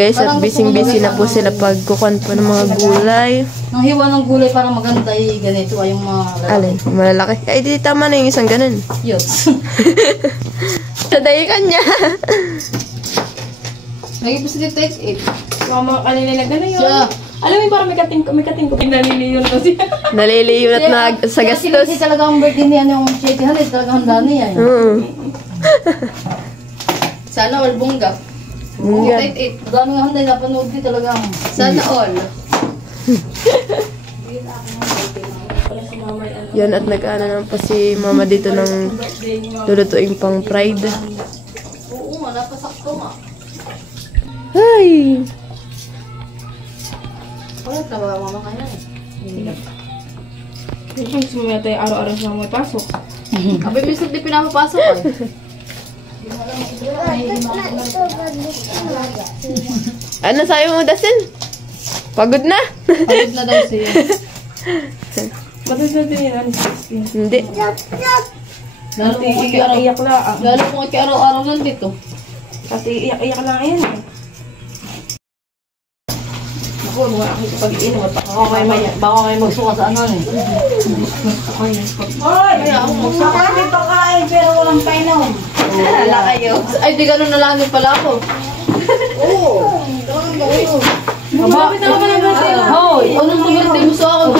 guys, at busy-busy na po sila pagkukuhan po ng mga gulay. Nang hiwa ng gulay para maganda ganito ay yung mga lalaki. Alin? Malalaki. Ay, di tama na yung isang ganun. Yes. Saday ka niya. Lagi po si Tite 8. Mga kanina na gano'n yun. Siya. Alam mo yung parang may kating ko. Naliliyon kasi. Naliliyon at sa gastos. Kasi talaga ang birthday niya yung 700, talaga handa niya. Sana all bungga. Bungga. Tite 8. Dami nga handa, napanood din talaga. Sana all. Yan, at nag-ano naman pa si mama dito ng lulutuin pang fried. Oo nga, napasakto nga. Ay! Wala tawa mama kaya eh. Gusto mo yata yung araw-araw siya may pasok. Abay, minsan di pinapapasok ay. Ano sayo mo, Dasin? Pagod na? Pagod na daw siya. Mataas natin yun, ano? Hindi. Lalo kung Iyak lang. Lalo kung araw-araw nandito. Kasi iyak lang yan. Ako, wala akong pag-iinom at Baka kayo magsuka sa ano eh. Kaya ako magsuka. May pagkain pero walang painom. Wala kayo. Ay, di ganun na lang din pala ako. Aba, hoy, Anong birthday mo sa ako?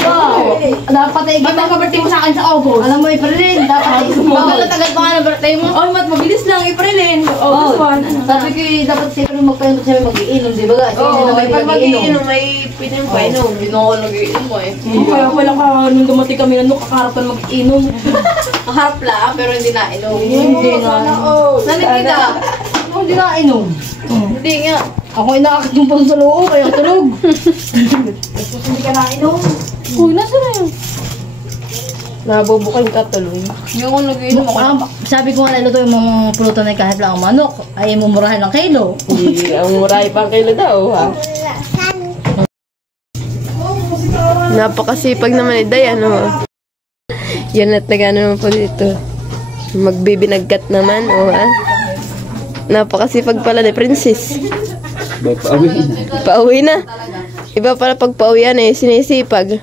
dapat ay Ba't ang birthday mo sa akin sa August? alam mo April, dapat Bagal na tagal pa nga ng birthday mo. Oh, mabilis lang. Aprilin. Oh, August 1. sabi ko dapat siguro magpahinto siya mag-iinom, di ba guys? Oo, Hindi pag naman mag-iinom, may pinipainom. Hindi na ako nag-iinom mo eh. Kaya wala ka, nung dumating kami na kakaharap ka mag-inom. Kaharap lang, pero hindi na inom. Hindi na. Nanikita. Ako hindi na inom. Hindi nga. Ako inakit yung pang sa loob, kaya tulog. Tapos hindi ka na inom. Uy, nasa na yun? Nabubukan ka tuloy. Hindi ako nag-iinom ako. Sabi ko nga naluto yung mga pulutan na kahit lang ang manok, ay mumurahin ng kilo. Hindi, ang muray pang kilo daw, ha? Napakasipag naman ni Day, ano? Yan at nag-ano naman po dito. Magbibinagkat naman, ha? Napakasipag pala ni Princess. Pauwi na. Iba pala pag pauwian eh, sinisipag.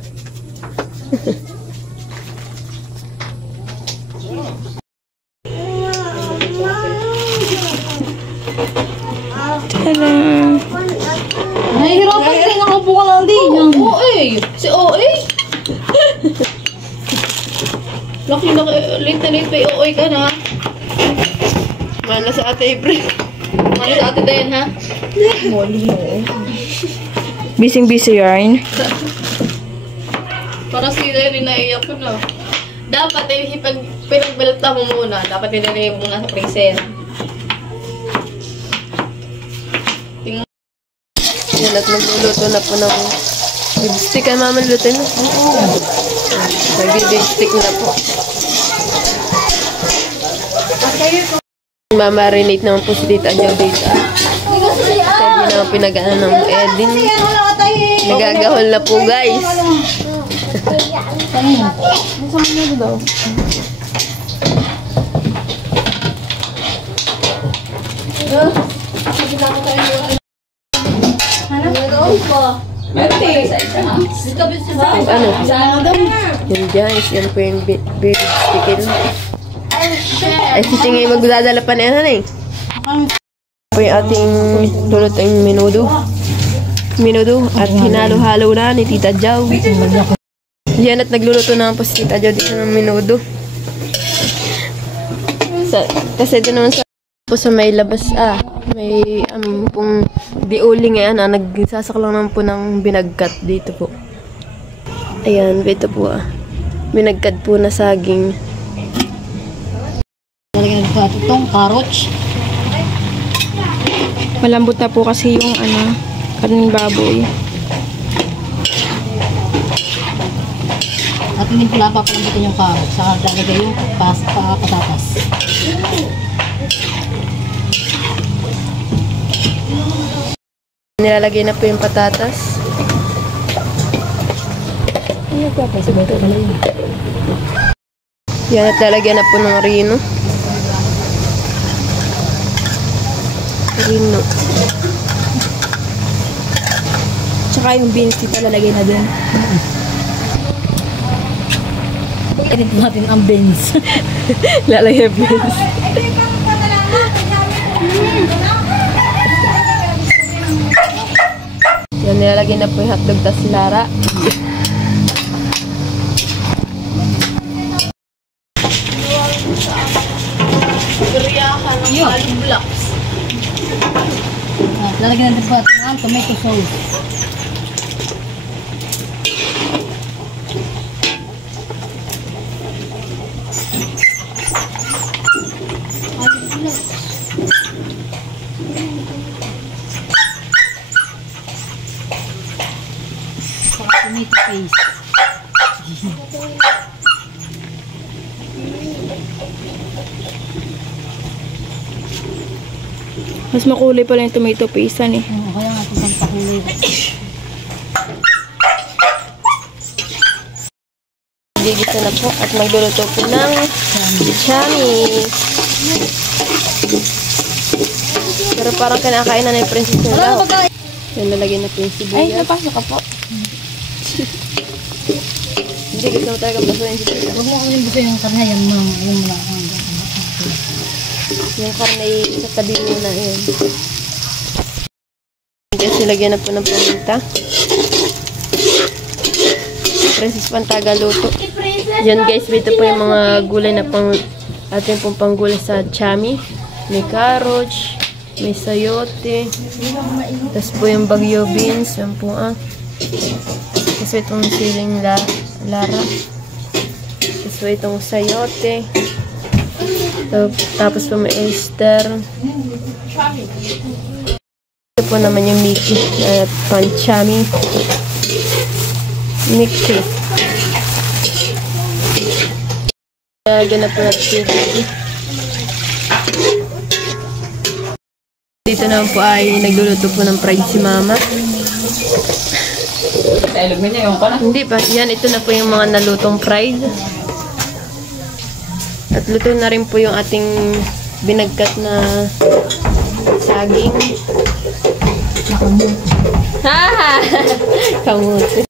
Tada! Nahihirapan din ako po ka lang din. OA. Si OA. Laki, late na late pa yung OA ka na. Mana sa ate April. Ano sa ate Dayan ha? Busy yarn. Para si Dayan naiiyak ko na. Dapat ay pag pinagbalita mo muna, dapat nilagay mo muna sa freezer. Yan at magluluto na po ng big stick. Ay mama, luto na. Nag-big stick na po. Mamarinate naman po si Tita Jo dito. Kasi hindi naman pinag-ano ng Edin. Nagagahol na po guys. Ano? Yan guys, yan po yung big stickin. Ay, si Tingay magdadala pa na yan, eh. Po yung ating lulutuing menudo. Menudo at hinalo-halo na ni Tita Jo. Yan at nagluluto na po si Tita Jo dito ng menudo. Kasi ito naman sa may labas, may pong diuling ngayon, nagsasaklang naman po ng binagkat dito po. Ayan, ito po binagkat po na saging. Talagang patutong, carrots. Malambot na po kasi yung karning baboy. At hindi pala papalambutin yung carrots. Saka lalagay yung patatas. Nilalagay na po yung patatas. Yan at lalagyan na po ng rino. Tsaka yung beans dito lalagay na din. Edit natin ang beans. Lalagay beans. Yan, nilalagay na po yung hotdog tas Lara. Guriyahan ng aling blocks. Lalagyan natin po ang tomato sauce. Tomato paste. Mas makulay pala yung tomato paste eh. Kaya nga itong pakulay. Gigisa na po at magluluto po ng chami. Pero parang kinakain na yung princess nila. Yan, lalagyan na po yung Ay, sibuyas. napasok ka po. Hindi, gusto mo talaga baso yung sibuyas. Huwag mo kami gusto yung karne, yung mga Yung karne sa tabi muna yun. Kasi lagyan na po ng paminta. Princess Pantaga luto. Yan guys, dito po yung mga gulay na pang ating pong panggulay sa chami. May carrots, may sayote. Tapos po yung bagyo beans. Yan po Tapos itong siling Lara. Tapos po itong sayote. Tapos po may oyster. Ito po naman yung Mickey at panchami. Mickey. Ganap po natin. Dito naman po ay nagluluto po ng fried si Mama. Hindi pa. Yan, ito na po yung mga nalutong fried. At luto na rin po yung ating binagkat na saging. Haha! Kamuti.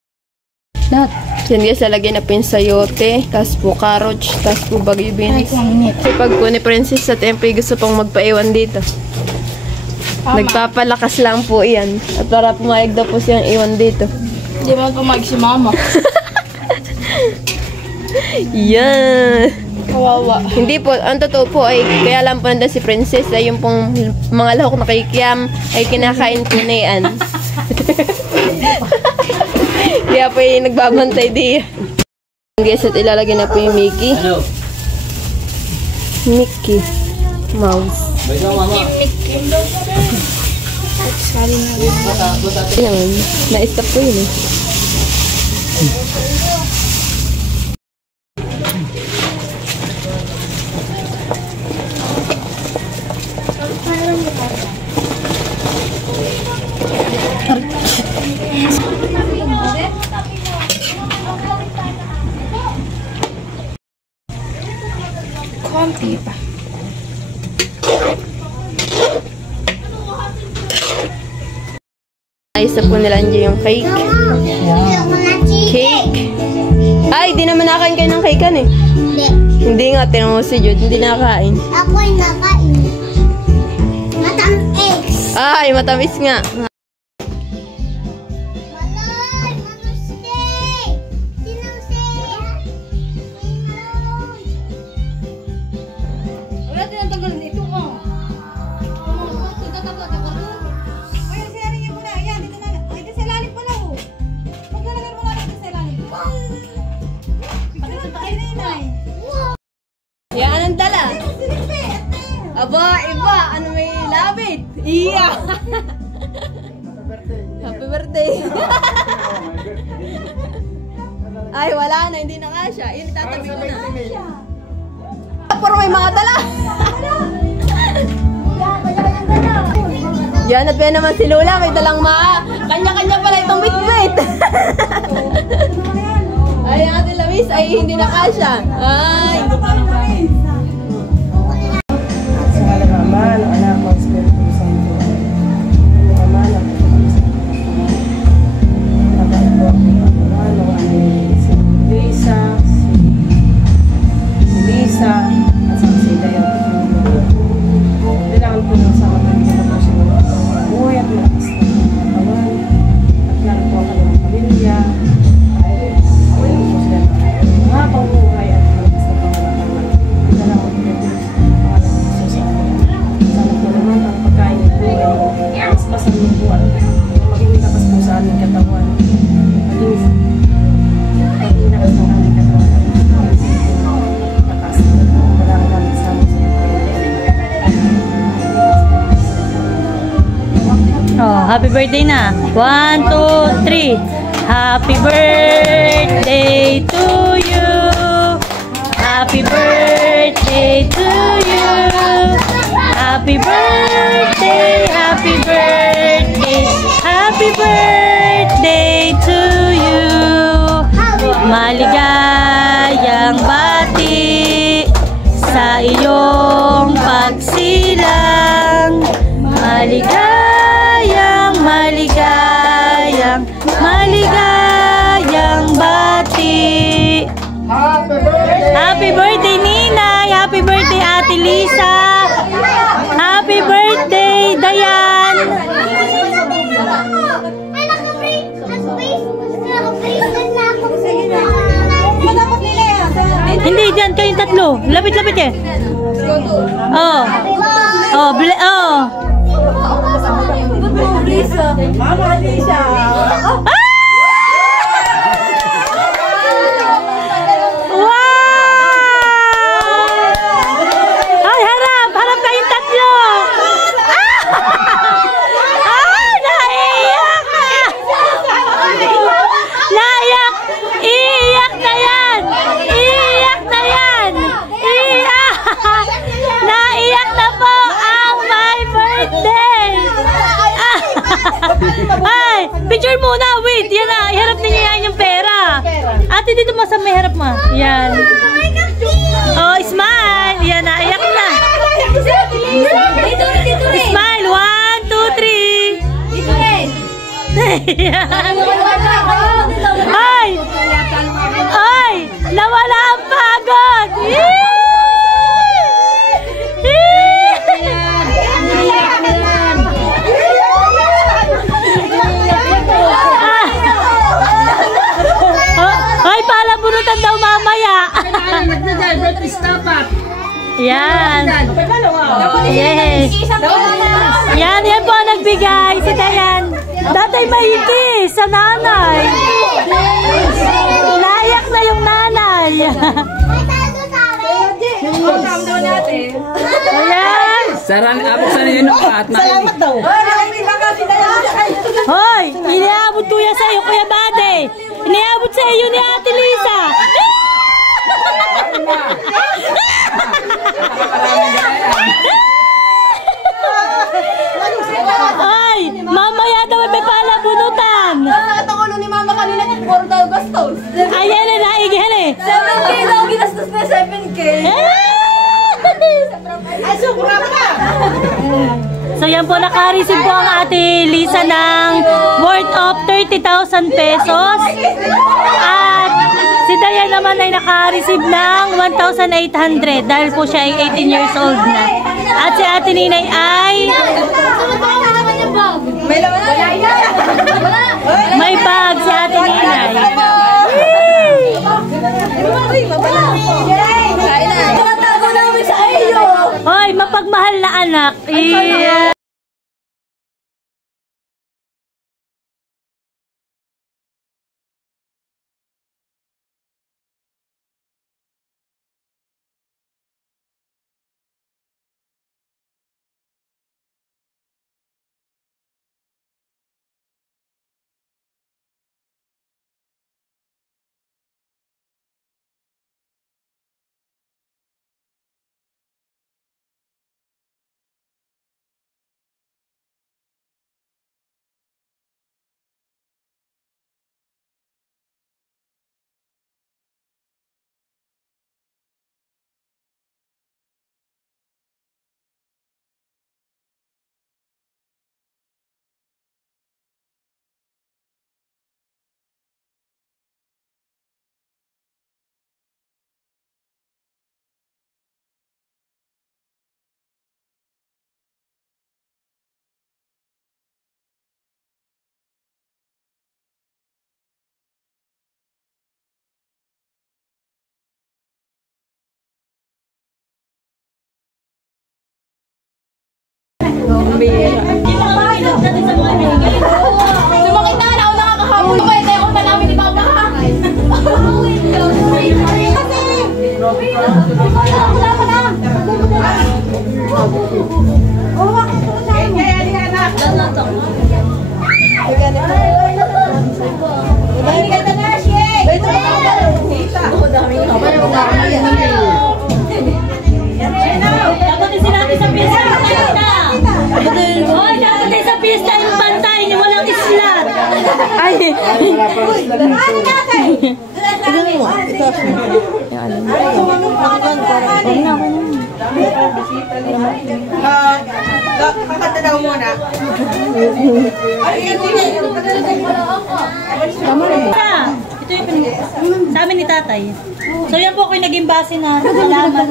lahat. Yan guys, lalagay na po yung sayote, tapos po carrots, tapos po bagyo beans. Kasi pag po ni Princess at MP gusto pong magpaiwan dito. Nagpapalakas lang po iyan. At para pumayag daw po siyang iwan dito. Hindi mo pumayag si Mama. Yan! Kawawa. Hindi po, ang totoo po ay kaya lang po nandun si Princess ay yung pong mga lahok na kikiam ay kinakain po na yan. Kaya po yung nagbabantay di. Guys, at ilalagay na po yung Mickey. Mickey Mouse. Yan, na-stop ko yun eh. Konti pa. Ayos na po nila yung cake. Cake. Ay, di naman nakain kayo ng cake eh. Hindi. Hindi nga, tinanong mo si Jude, hindi nakain. Ako ay nakain. Matamis. Ay, matamis nga. Malay, manuste. Sinuste. Wala din ang tanggalin ito mo. Ay, sinarin niyo muna. Ayan, dito na. Ay, dito sa lalim pala oh. Maglalagay mo natin dito sa lalim. Pagkat sa tayo na inay. Yan ang dala. Aba, iba. Ano may labit? Iya. Happy birthday. Ay, wala na. Hindi na kasha. Yun, itatabi ko na. Pero may mga dala. Yan, at yan naman si Lola. May dalang kanya-kanya pala itong bitbit. Ay, ang ating lamis ay hindi na kasha. Ay. happy birthday na. 1, 2, 3. Happy birthday to you. Happy birthday to you. Happy birthday, happy birthday, happy birthday to you. Maligayang bati sa iyong pagsilang. Maligayang, maligayang, maligayang bati. Happy birthday, Ninay! Happy birthday, Ate Lisa! Happy birthday, Dayan! Hindi, dyan kayong tatlo. Lapit-lapit eh. Oh. Oh, oh. Mama, Lisa. Ay, picture muna, wait. Yan na, iharap ninyo yan yung pera. Ate, dito mo sa may harap mo. Yan. Oh, smile. Yan na, iyak na. Smile, 1, 2, 3. Ay! Ay! Nawala ang pagod! Ay, palabunutan daw mamaya. Yan. Yes. Yan, yan po ang nagbigay. Si Dayan. Datay maigi sa nanay. Naiyak na yung nanay. Ayan. Sarang abot sa ninyo pa at Salamat daw. Hoy, iniabot kuya sa iyo, Kuya Bade. Iniabot sa iyo ni Ate Lisa. Ay, mamaya daw may palabunutan. Ito ko ni mama kanina, 4 daw gastos. Ayan na, naigihan eh. 7K daw ginastos na 7K. Ay, sobra ka. So yan po, naka-receive po ang Ate Lisa ng worth of 30,000 pesos. At si Dayan naman ay naka-receive ng 1,800 dahil po siya ay 18 years old na. At si Ate Ninay ay may bag si Ate Ninay. Hoy, mapagmahal na anak. Yeah. Sumakit na ako nakakahabol pa. Ito yung namin ni Mama. Dapat din sinabi sa pista yung panta. Hoy, dapat din sa pista yung panta. Yung walang islat. Ay! Kakanta daw muna. Ito yung sa amin ni tatay. So yan po ako yung naging base na salamat.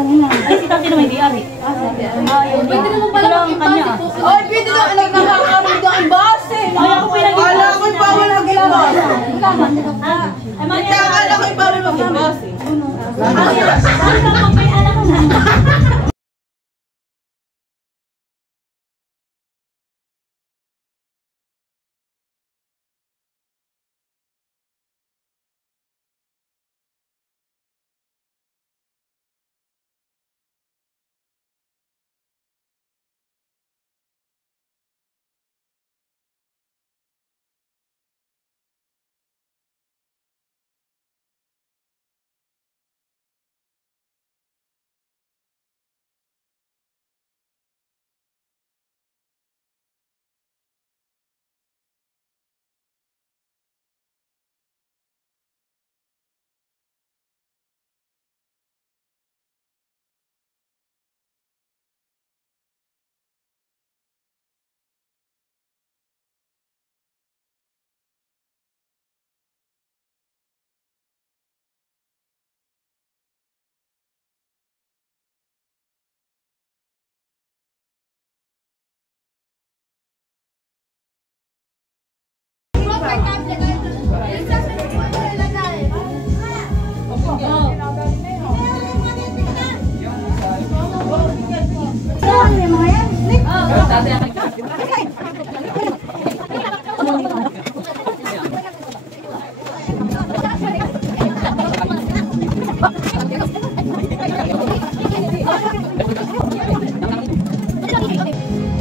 Ay, si tatay naman hindi ari. Pwede naman pala ang kanya. Ay, pwede na alam nakakaroon ng base. Ay, ako pinaging Kala ko'y bawal maging base. Ay, mali. Kala ko'y bawal maging base. Ay, kapag may alam ko na.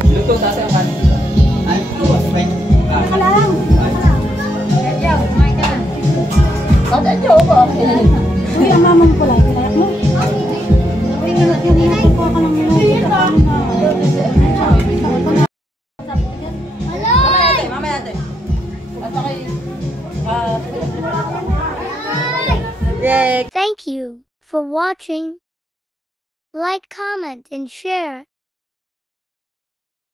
Luto tatay ang kanin. Uy, ang mamang ko lang. Kaya mo? Yan po ako ng minuto. Mamaya natin. Thank you for watching. Like, comment, and share.